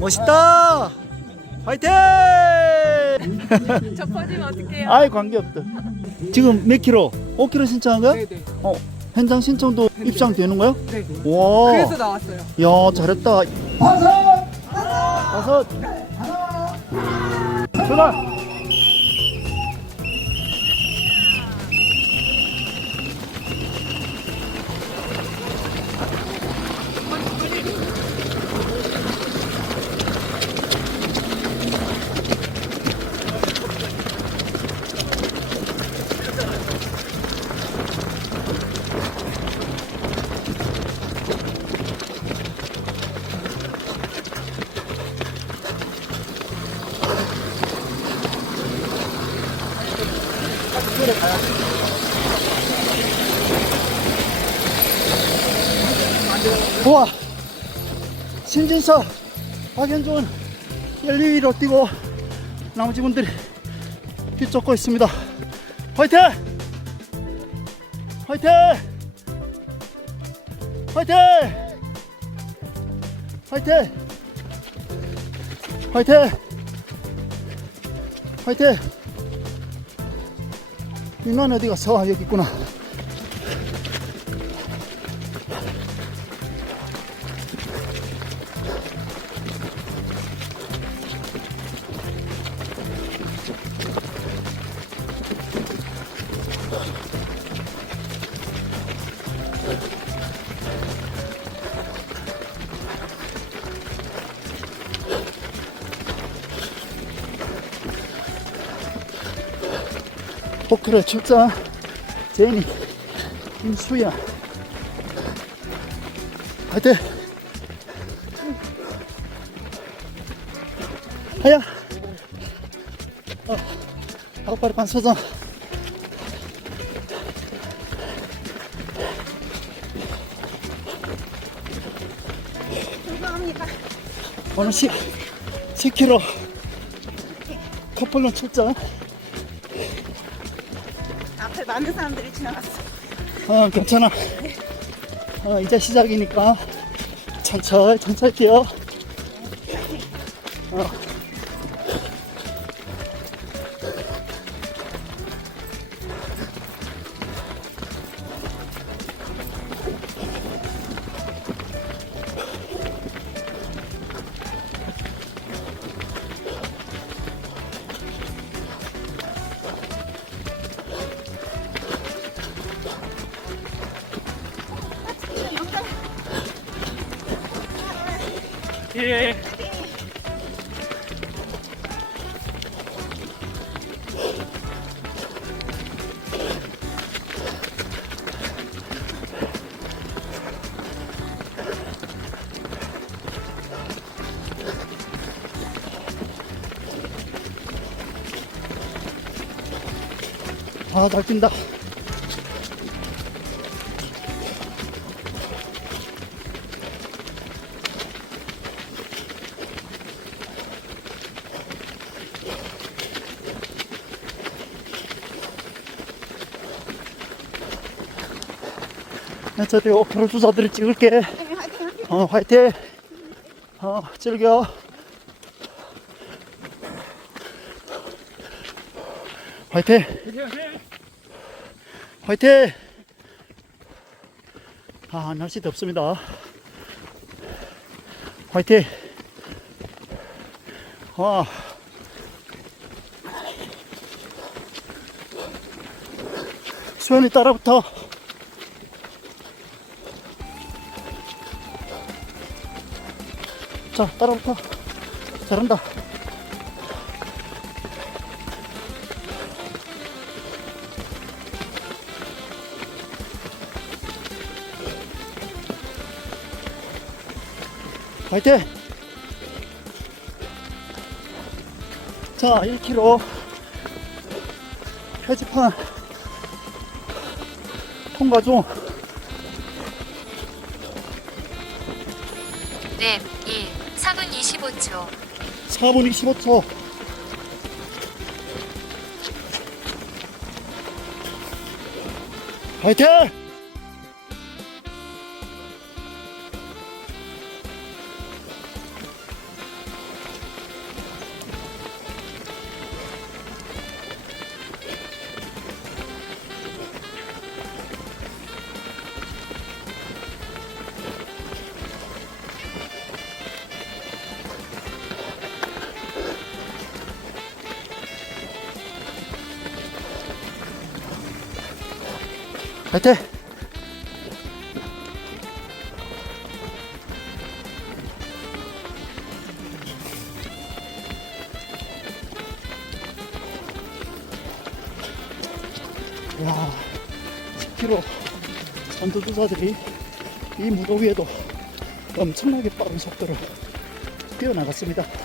멋있다. 화이팅! 저 퍼지면 어떡해요? 아이 관계없다. 지금 몇 킬로? 5 킬로 신청한 거야? 네네. 어 현장 신청도 입장 되는 거야? 네네. 와. 그래서 나왔어요. 야 잘했다. 다섯. 다섯. 출발. 우와 신진서 박현준 1, 2위로 뛰고 나머지 분들이 뒤쫓고 있습니다 화이팅! 화이팅! 화이팅! 화이팅! 화이팅! 화이팅! 민원 어디? 아, 여기 있구나 포크를 출장 제니 김수야. 화이팅! 하야! 어, 아빠리 반소장 죄송합니다. 오늘 10, 10km 커플론 앞에 많은 사람들이 지나갔어. 어, 괜찮아. 어, 이제 시작이니까 천천히, 천천히 뛰어. 어. 아, 잘 뛴다. 나 저기 오프로 주사들을 찍을게. 어, 화이팅. 어, 즐겨. 화이팅. 화이팅. 아, 날씨 덥습니다. 화이팅. 와. 수현이 따라붙어. 자, 따라붙어. 잘한다. 화이팅! 자, 1km 표지판 통과 중. 네, 1, 4분 25초. 4분 25초. 화이팅! 화이팅! 와, 10km 선두주자들이 이 무더위에도 엄청나게 빠른 속도를 뛰어나갔습니다.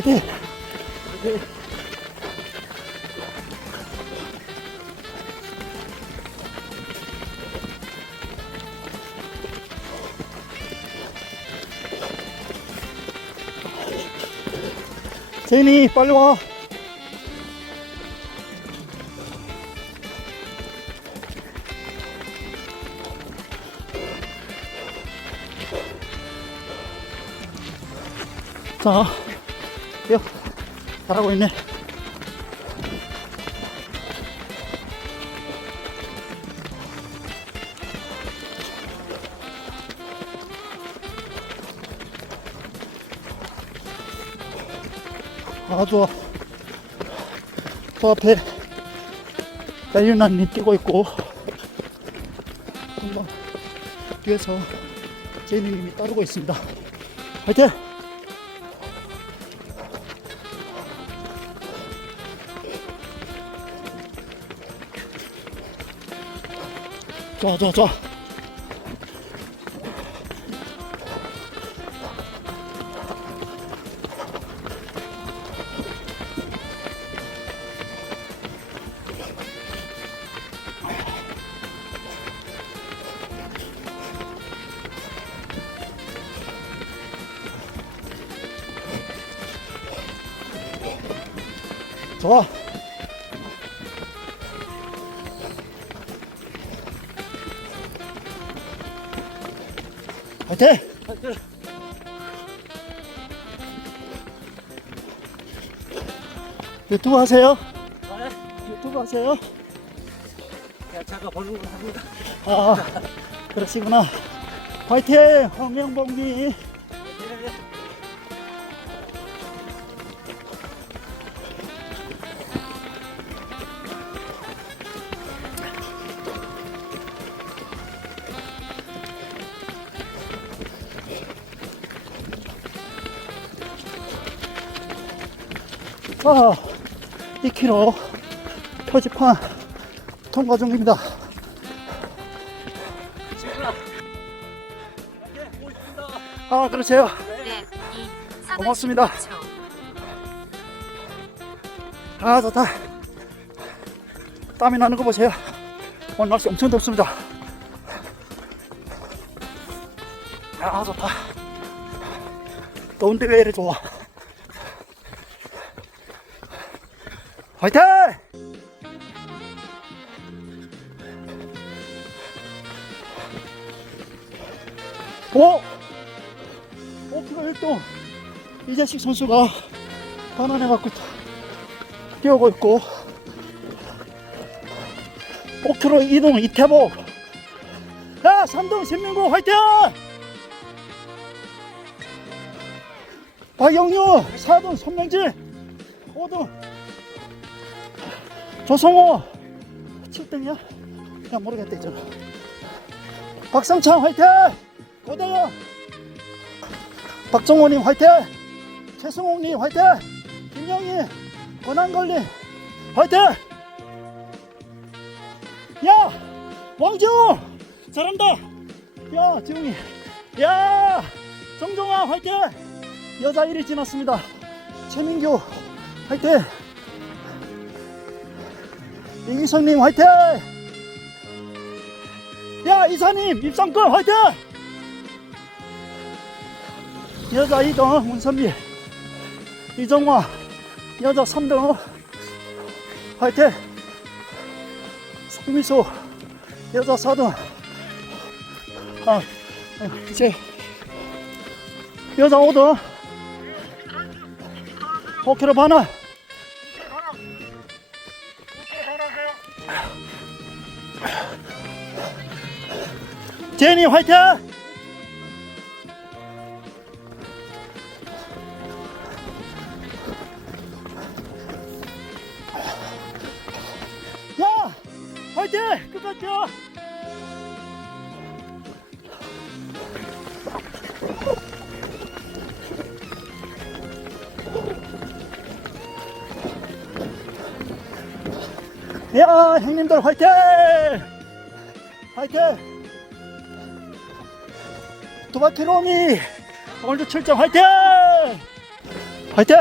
화이팅! 화이팅! 제인이 빨리 와. 자, 야, 잘하고 있네. 아, 좋아. 저 앞에 야유나님 뛰고 있고, 한번 뒤에서 제니님이 따르고 있습니다. 화이팅! 좋아, 좋아, 화이팅! 유튜브 하세요? 유튜브 하세요? 야, 차가 벌금 합니다. 아, 그러시구나. 화이팅! 황명봉님. 아, 2km 표지판 통과 중입니다. 아, 그러세요. 네, 2, 4분 고맙습니다. 16초. 아, 좋다. 땀이 나는 거 보세요. 오늘 날씨 엄청 덥습니다. 아, 좋다. 더운데 왜 이래 좋아. 화이팅! 오! 5km 1동 이재식 선수가 반환해갖고 뛰어오고 있고. 5km 이동 이태복. 야 3동 신민구 화이팅! 박영유 4동 손명질 5동 조성호. 7등이야? 그냥 모르겠다 있잖아 박상창 화이팅! 고대영 박정호님 화이팅! 최승욱님 화이팅! 김영희 권한걸님 화이팅! 야! 왕지웅 잘한다! 야 지웅이. 야! 정종아 화이팅! 여자 1위 지났습니다. 최민규 화이팅 이기성님 화이팅! 야 이사님 입상권 화이팅! 여자 2등 문선미 이정화 여자 3등 화이팅! 송미수 여자 4등. 아 어, 이제 여자 5등. 5kg 반환 제니 화이팅! 야! 화이팅! 끝까지 뛰어! 야, 형님들 화이팅! 화이팅! 도바키로미 오늘도 출정 화이팅! 화이팅!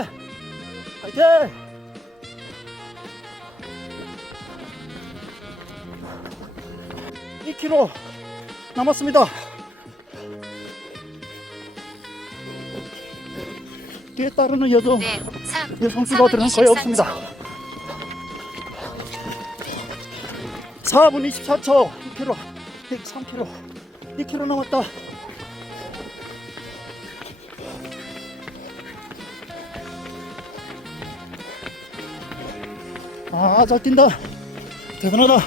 화이팅! 이 k 로 남았습니다. 뒤에 따르는 여성 네, 3, 여성 주가들은 거의 없습니다. 4분 24초 2km 103km 2km 남았다 아 잘 뛴다. 대단하다.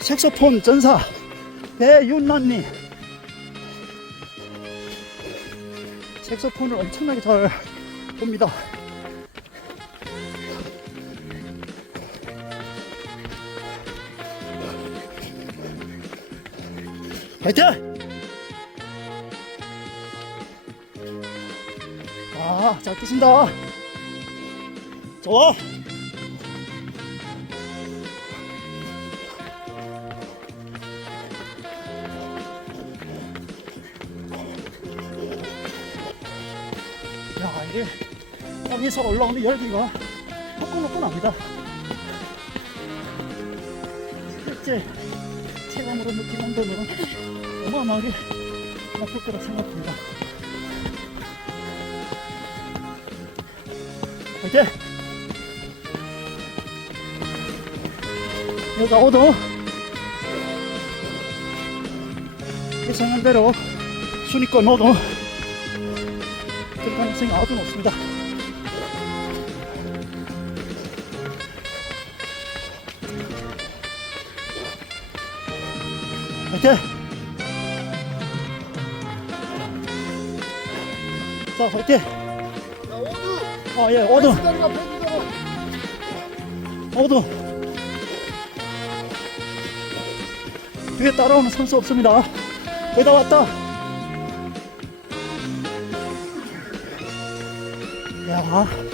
색소폰 전사 배윤란님 색소폰을 엄청나게 잘 봅니다 화이팅! 아, 잘 뛰신다. 좋아. 야, 이게 땅에서 올라오는 열기가 화끈화끈 납니다. 실제 체감으로 느끼는 돈으로 어마어마하게 높을 거라 생각합니다. 이제 여자 오도 예상한 대로 순위권 오도 될 가능성이 아주 높습니다. 화이팅! 자, 화이팅! 아, 예, 오등. 오등. 뒤에 따라오는 선수 없습니다. 거의 다 왔다. 야.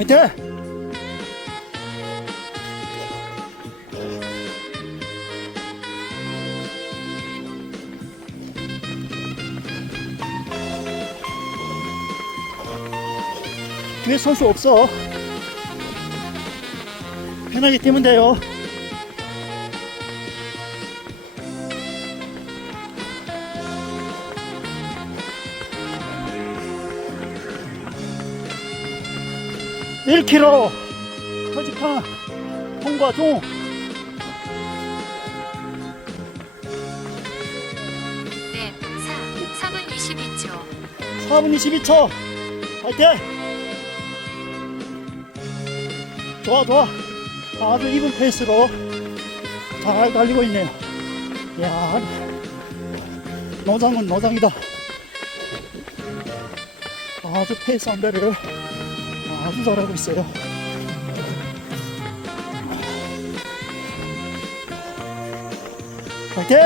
화이팅! 뒤에 선수 없어. 편하게 뛰면 돼요. 일 k 로 터지판 통과 중. 네, 4, 4분 22초. 4분 22초. 화이팅! 좋아, 좋아. 아주 이분 페이스로 잘 달리고 있네요. 이야, 노장은 노장이다. 아주 페이스 안배를 하부서라고 있어요. 파이팅!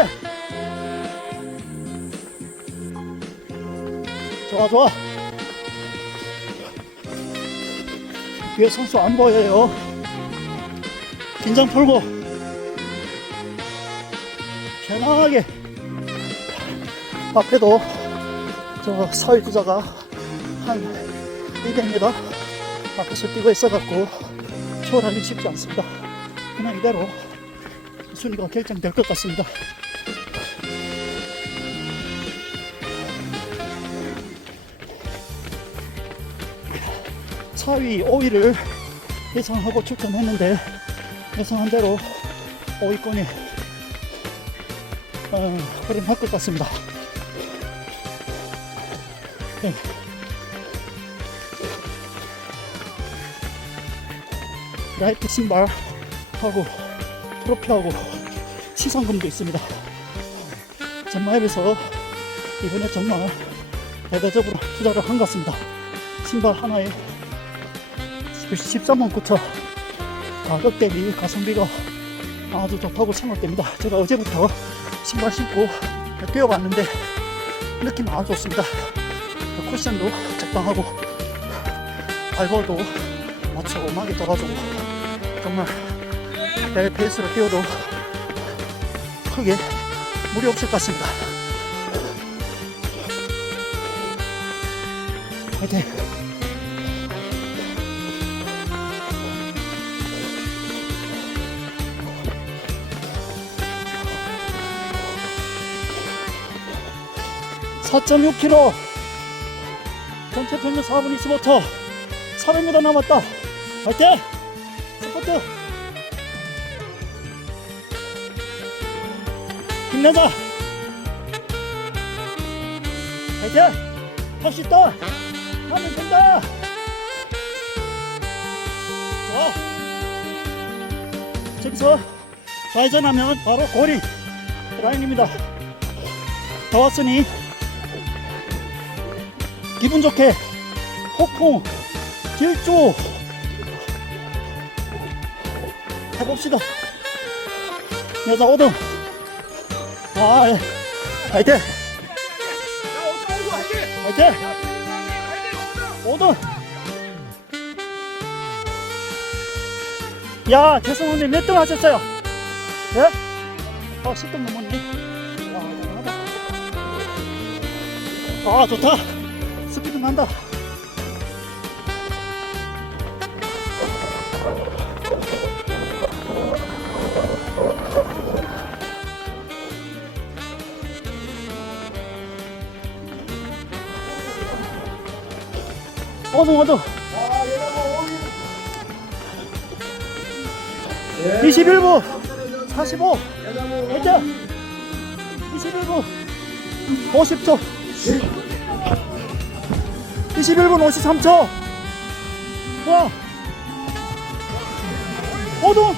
좋아 좋아 위에 선수 안 보여요 긴장 풀고 편안하게. 앞에도 저 서울 주자가 한 200m 앞에서 뛰고 있어갖고 초월하기 쉽지 않습니다. 그냥 이대로 순위가 결정될 것 같습니다. 차위 5위를 예상하고 출전했는데 예상한 대로 5위권이 어, 활용할 것 같습니다. 네. 라이트 신발 하고 트로피하고 시상금도 있습니다. 젠마앱에서 이번에 정말 대대적으로 투자를 한 것 같습니다. 신발 하나에 13만 9천 가격 대비 가성비가 아주 좋다고 생각됩니다. 제가 어제부터 신발 신고 뛰어봤는데 느낌 아주 좋습니다. 쿠션도 적당하고 발볼도 맞춰오하게 돌아주고 정말 내 페이스로 뛰어도 크게 무리 없을 것 같습니다. 화이팅! (4.6km) 전체 평균 4분 25초 400m 남았다 화이팅! 스포트! 힘내자! 화이팅! 할 수 있다 하면 된다! 좋아! 저기서 좌회전하면 바로 고리 라인입니다. 다 왔으니 기분 좋게 폭풍 질주 해봅시다. 여자 5등 아 예. 화이팅! 화이팅! 5등 야 죄송한데 몇등 하셨어요? 예? 어 10등 넘었네. 와 대단하다. 아 좋다. 스피드 난다 어두 어두 21분 45 됐죠? 21분 50초. 21분 53초. 와. 5등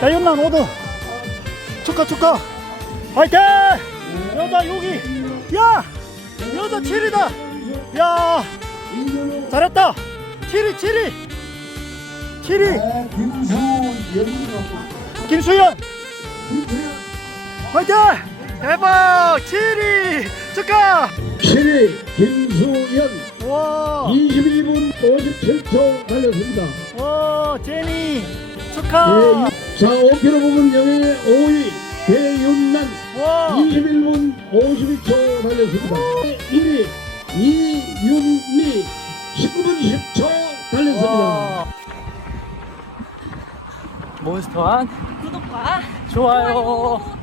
대연난 5등 축하 축하. 화이팅! 여자 6위 야! 여자 7위다 야 잘했다. 7위 7위. 7위. 김수현 화이팅! 대박! 7위. 축하! 7위 김수연 와. 21분 57초 달렸습니다. 와 제니. 축하! 자 5km 부분 영예 5위 배윤난 와. 21분 52초 달렸습니다. 1위 이윤미 19분 10초 달렸습니다. 와. 몬스터한 구독과 좋아요.